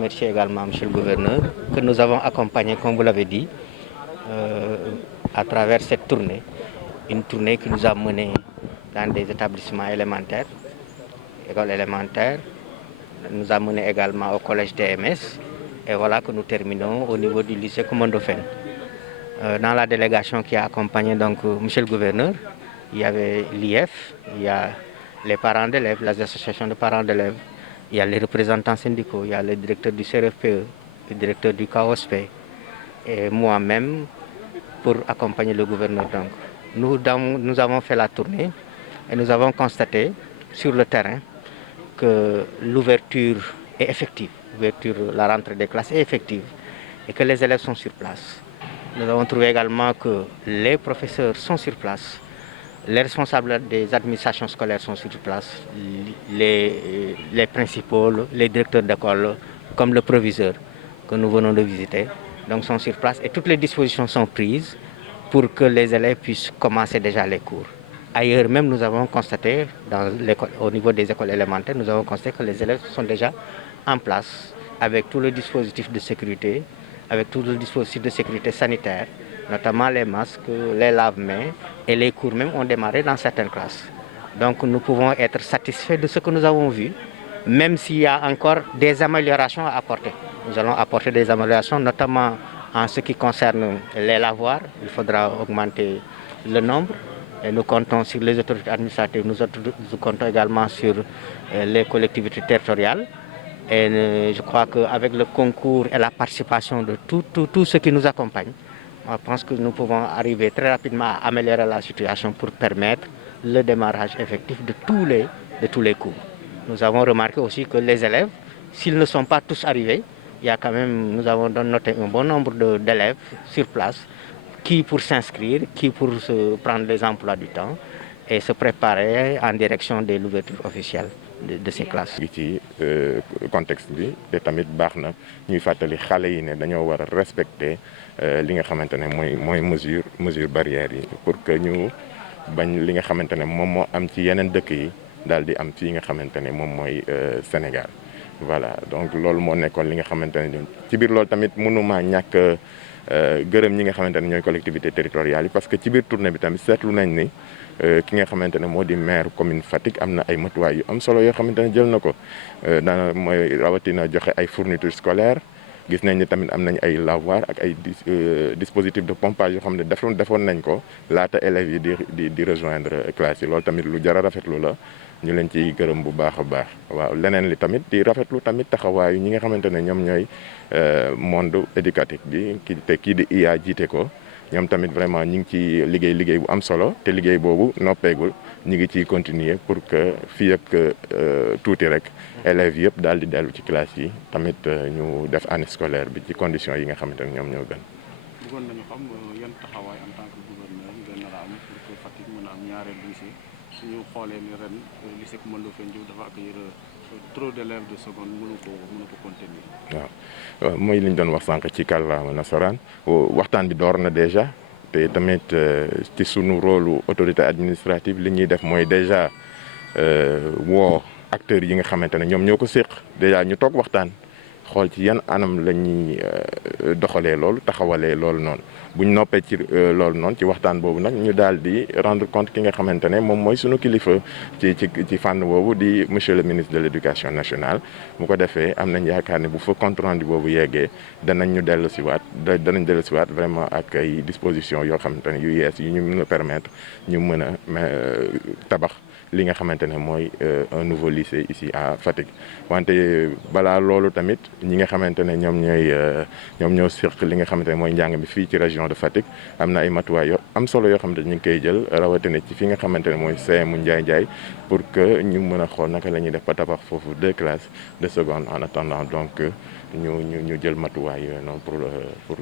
remercier également Monsieur le gouverneur, que nous avons accompagné, comme vous l'avez dit, à travers cette tournée. Une tournée qui nous a menés dans des établissements élémentaires, écoles élémentaires, nous a menés également au collège TMS. Et voilà que nous terminons au niveau du lycée Coumandofène. Dans la délégation qui a accompagné donc Monsieur le gouverneur, il y avait l'IF, il y a les parents d'élèves, les associations de parents d'élèves, il y a les représentants syndicaux, il y a le directeur du CRFPE, le directeur du KOSP et moi-même pour accompagner le gouverneur. Donc, nous avons fait la tournée et nous avons constaté sur le terrain que l'ouverture est effective, la rentrée des classes est effective et que les élèves sont sur place. Nous avons trouvé également que les professeurs sont sur place, les responsables des administrations scolaires sont sur place, les principaux, les directeurs d'école, comme le proviseur que nous venons de visiter, donc sont sur place et toutes les dispositions sont prises pour que les élèves puissent commencer déjà les cours. Ailleurs même, nous avons constaté, au niveau des écoles élémentaires, nous avons constaté que les élèves sont déjà en place avec tout le dispositif de sécurité, avec tout le dispositif de sécurité sanitaire, notamment les masques, les lave-mains et les cours même ont démarré dans certaines classes. Donc nous pouvons être satisfaits de ce que nous avons vu, même s'il y a encore des améliorations à apporter. Nous allons apporter des améliorations, notamment en ce qui concerne les lavoirs. Il faudra augmenter le nombre. Et nous comptons sur les autorités administratives, nous comptons également sur les collectivités territoriales. Et je crois qu'avec le concours et la participation de tous ceux qui nous accompagnent, je pense que nous pouvons arriver très rapidement à améliorer la situation pour permettre le démarrage effectif de tous les cours. Nous avons remarqué aussi que les élèves, s'ils ne sont pas tous arrivés, nous avons noté un bon nombre d'élèves sur place qui pour s'inscrire, qui pour se prendre les emplois du temps et se préparer en direction de l'ouverture officielle de ces classes. ci contexte bi te tamit baax na ñuy fàttali xale yi ne dañoo war a respecter li nga xamante ne mooy mesure barrière yi pour que ñu bañ li nga xamante ne moom moo am ci yeneen dëkk yi daal di am fii nga xamante ne moom mooy Sénégal. Voilà donc loolu moo nekkoon li nga xamante ne ñun ci biir loolu tamit mënuma ñàkk gërëm ñi nga xamante ne ñooy collectivité territoriales yi parce que ci biir tournée bi tamit seetlu nañ ni ki nga xamante ne moo di maire commune Fatick am na ay matuwaay yu am solo yoo xamante ne jël na ko mooy rawatina joxe ay fournitures scolaires gis nañ ni tamit am nañ ay lavoir ak ay dispositif de pompage yoo xam ne defoon nañ ko laata élèves yi di rejoindre classe yi loolu tamit lu jar a rafetlu la ñu leen ciy gërëm bu baax a baax waaw leneen li tamit di rafetlu tamit taxawaayu ñi nga xamante ne ñoom ñooy monde éducatif bi kii di IA jiite ko ñoom tamit vraiment ñu ngi ci liggéey bu am solo te liggéey boobu noppeegul ñu ngi ciy continuer pour que fii ak tuuti rek élèves yëpp daal di dellu ci classe yi tamit ñu def année scolaire bi ci conditions yi nga xamante ne ñoom ñoo gën. bëggoon nañu xam yan taxawaay en tant que gouverneur ngeen nar a am pour que Fatick mën a am ñaareel lycée suñu xoolee ni ren lycée Coumandofène Diouf dafa accueillir trop d'élèves de seconde mënu ko contenir. waaw mooy li ñu doon wax sànq ci kàllaama nasaraan waxtaan bi door na déjà te tamit ci sunu rôle autorité administrative li ñuy def mooy déjà woo acteurs yi nga xamante ne ñoom ñoo ko séq déjà ñu toog waxtaan xool ci yan anam la ñuy doxalee loolu taxawalee loolu noonu buñ noppee ci loolu noonu ci waxtaan boobu nag ñu daal di rendre compte ki nga xamante ne moom mooy sunu kilifa ci fànn boobu di monsieur le ministre de l'éducation nationale bu ko defee am nañ yaakaar ne bu fa compte rendu boobu yeggee danañ dellu siwaat vraiment ak ay dispositions yoo xamante ne yu yees yu ñu mën a permettre ñu mën a tabax li nga xamante ne mooy un nouveau lycée ici à Fatick wante balaa loolu tamit ñi nga xamante ne ñoom ñoo seq li nga xamante ne mooy njàng mi fii ci région de Fatick am na ay matuwaay yoo am solo yoo xamante ne ñu ngi koy jël rawatina ci fi nga xamante ne mooy CM Ndiaye pour que ñu mën a xool naka la ñuy def ba tabax foofu 2 classes de seconde en attendant donc ñu jël matuwaay yooyu noonu pour